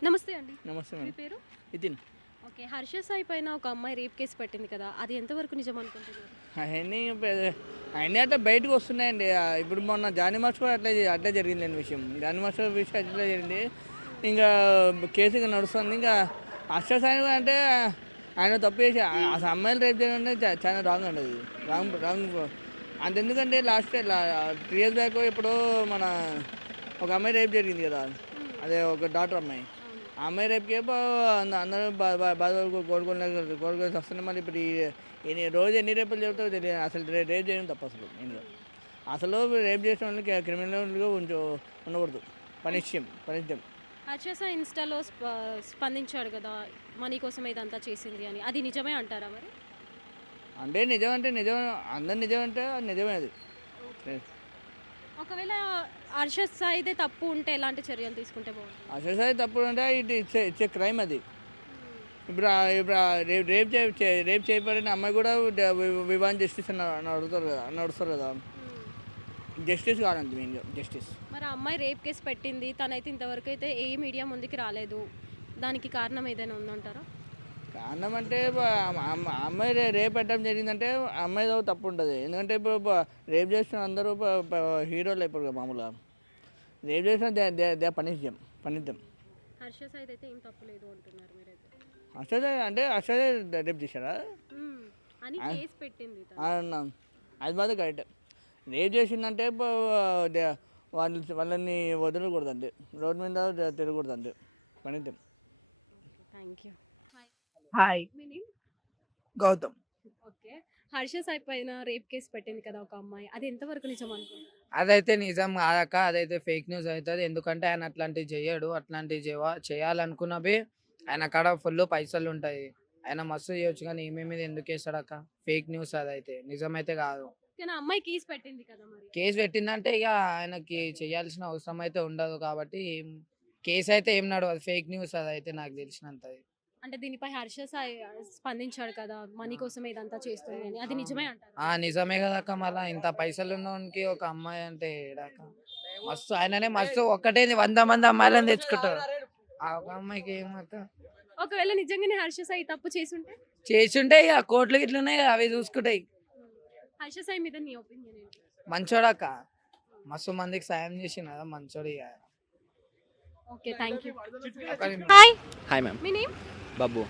నమస్తే అండి. నమస్తే మీ మేడం. పేరు? నితిన్. ఓకే. 'హర్ష సాయి' పైన ఒక అమ్మాయి రేప్ కేసు పెట్టింది కదా! అది ఎంతవరకు నిజం అనుకుంటున్నారు? అవన్నీ అవన్నీ అట్లా బయటకు వస్తున్నాయండి. ఇప్పుడు మొన్న జానీ మాస్టర్ కూడా అట్లే జరిగిందండి విషయం. జానీ మాస్టర్ విషయం అట్లా జరిగింది. ఇంకా కేసు ఇంకా నడుస్తుంది. ఇంకా అష్టసాయి అంటే ఆయన తప్పు చేసి అసలు అమ్మాయిలు రేపు చేయడం అంటే చాలా రాంగ్ అండి. అది రాంగ్ అంతెందుకంటే లాస్ట్ 3 years బ్యాక్ ఎప్పుడో మన ఒక అమ్మాయి రేపు జరిగింది కదా, అదే ఒక డాక్టర్ అమ్మాయి. ఆ అమ్మాయి రేపుకే అందరూ బాధ కోరుకొని వస్తున్నాయి. మళ్ళీ ఇప్పుడు రోజు ఎన్ని రేపులు చెబుతారో తెలియదు. అసలు రేపు చేయడం తప్పు అసలు. నేను అసలు రేపు చేసిన వాళ్ళకి క్రిమినల్గా ఉండకూడదు. పనిష్యం. 'హర్ష సాయి' ఇన్‌స్టాలో స్పందించాడు కదా! మనీ కోసం ఇదంతా చేసింది అని. అది నిజమే అంటారా మరి? అంటే నిజం, అందరు నిజం అంటే అది నిజమే. అది ఒకవేళ 'హర్ష సాయి'దే తప్పు ఉంటే ఎలాంటి చర్యలు తీసుకుంటే బాగుంటుంది? అసలు తప్పుడు అంటే ఇట్స్ ఏ క్రైమ్ అది. ఇప్పుడు రేపు చేయబడిన అమ్మాయి కూడా వివాహం జస్టిస్ అని నడుస్తారు కదా. జస్టిస్ కాదండి, మెయిన్గా జస్టిస్. మరి ఆ అమ్మాయి రేప్ కేసు పెట్టింది. తనైతే ఇంతవరకు అయితే ఏ మీడియా ముందుకి రాలేదు. దానికి కారణం ఏదైనా ఉందంటారా? కారణం అంటే అమ్మాయి రేప్ పెట్టడం జరిగిందంటే అమ్మాయితో తప్పు ఉంటుంది. ఎందుకంటే ఇప్పుడు రేప్ చేసిన అందరూ హీరోలు అయిపోరు కదా. మామూలుగా రేప్ చేసిన దే పనిద్దాం. 'హర్ష సాయి' అయితే ఏం తప్పు లేదు అంటున్నారు మీరైతే. అక్షయ్ రేప్ చేశారా అని కేసు పెట్టింది తను. అది మాత్రం కరెక్ట్. రేప్ చేసిందంటే వాళ్ళని వదలకూడదండి, రోడ్డు మీద తిరగకూడదండి. పనిద్దాం. Thank you. హాయ్, మీ నేమ్? గౌతమ్. ఓకే. 'హర్ష సాయి' పైన రేప్ కేసు పెట్టింది కదా ఒక అమ్మాయి. అది ఎంతవరకు నిజం అనుకుంటున్నారు? అదైతే నిజం కాదక్క, అదైతే ఫేక్ న్యూస్ అవుతుంది. ఎందుకంటే ఆయన అట్లాంటివి చేయడు. అట్లాంటివి చేయాలనుకున్నవి ఆయన కాడ ఫుల్ పైసలు ఉంటాయి. ఆయన మస్తు చేయొచ్చు, కానీ ఈమె మీద ఎందుకు వేస్తాడక్క? ఫేక్ న్యూస్ అదైతే, నిజమైతే కాదు. కానీ ఆ అమ్మాయి కేసు పెట్టింది కదా మరి. కేసు పెట్టిందంటే ఇక ఆయనకి చేయాల్సిన అవసరం అయితే ఉండదు కాబట్టి కేసు అయితే ఏం నడవదు. ఫేక్ న్యూస్ అదైతే నాకు తెలిసినంతది. అంటే దీనిపై 'హర్ష సాయి' స్పందించాడు కదా, మనీ కోసమే ఇదంతా చేస్తుంది అని. అది నిజమే అంటారు? నిజమే కదక్క. మళ్ళీ ఇంత పైసలు ఉన్నోనికి ఒక అమ్మాయి అంటే ఏడాక మస్తు, ఆయననే మస్తు ఒక్కటే 100 మంది అమ్మాయిలను తెచ్చుకుంటారు. ఆ ఒక అమ్మాయికి ఏమక్క? ఒకవేళ నిజంగానే 'హర్ష సాయి' తప్పు చేసుంటే ఇక కోట్లు గిట్లున్నాయి కదా, అవి చూసుకుంటాయి. 'హర్ష సాయి' మీద నీ ఒపీనియన్ ఏంటి? మంచోడక్క, మస్తు మందికి సాయం చేసిన కదా, మంచోడు ఇక. Okay, thank you. ఒక హాయ్. Hi ma'am. మీ నేమ్? బాబు.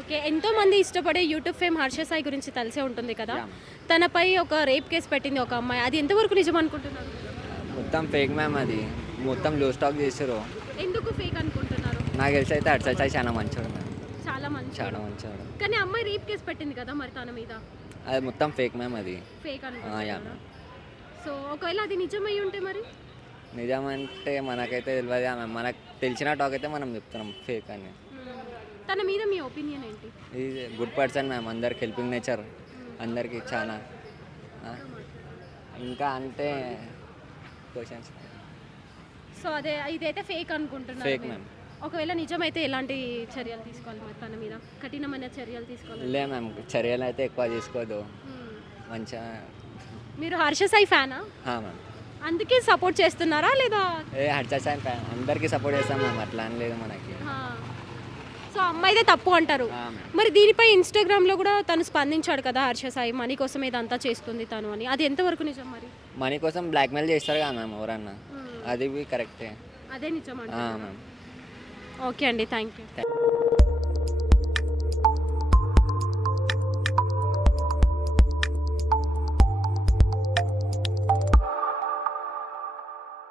ఓకే. ఎంతో మంది ఇష్టపడే యూట్యూబ్ ఫేమ్ 'హర్ష సాయి' గురించి తెలిసే ఉంటుంది కదా. Yeah. తనపై ఒక రేప్ కేసు పెట్టింది ఒక అమ్మాయి. అది ఎంతవరకు నిజం అనుకుంటున్నారు? మొత్తం ఫేక్ మ్యామ్. అది మొత్తం లో స్టాక్ చేసారు. ఎందుకు ఫేక్ అనుకుంటున్నారు? నాకు తెలిసి అయితే అటు చాలా మంచోడు మ్యామ్. చాలా మంచోడు. కానీ అమ్మాయి రేప్ కేసు పెట్టింది కదా మరి తన మీద. అది మొత్తం ఫేక్ మ్యామ్. అది ఫేక్ యా అనుకుంటున్నారా? మ్యామ్. సో ఒకవేళ అది నిజమై ఉంటే మరి? నిజమంటే మనకైతే తెలియదు మ్యామ్. మనకు తెలిసిన టాక్ అయితే మనం చెప్తున్నాం ఫేక్ అని. తన మీద మీ ఒపీనియన్ ఏంటి? ఇది గుడ్ పర్సన్ మ్యామ్. అందరికి హెల్పింగ్ నేచర్, అందరికి చాలా. ఇంకా అంటే క్వశ్చన్స్. సో అదే ఇదైతే ఫేక్ అనుకుంటున్నారు ఫేక్ మీరు. మ్యామ్. ఒకవేళ నిజమైతే ఎలాంటి చర్యలు తీసుకోవాలి మరి తన మీద? కఠినమైన చర్యలు తీసుకోవాలి. లే మ్యామ్, చర్యలు అయితే ఎక్కువ తీసుకోదు. మంచిగా. మీరు 'హర్ష సాయి' ఫ్యానా? మ్యామ్. అందుకే సపోర్ట్ చేస్తున్నారా లేదా? హర్ష సాయి ఫ్యాన్, అందరికీ సపోర్ట్ చేస్తాం మ్యామ్. అట్లా అని లేదు మనకి. సో అమ్మాయిదే తప్పు అంటారు. మ్యామ్. మరి దీనిపై ఇన్స్టాగ్రామ్లో కూడా తను స్పందించాడు కదా 'హర్ష సాయి' మనీ కోసం ఇదంతా చేస్తుంది తను అని. అది ఎంతవరకు నిజం మరి? మనీ కోసం బ్లాక్మెయిల్ చేస్తారు కదా మ్యామ్ ఎవరన్నా. అది కరెక్టే. అదే నిజం మ్యామ్. ఓకే అండి, థ్యాంక్ యూ.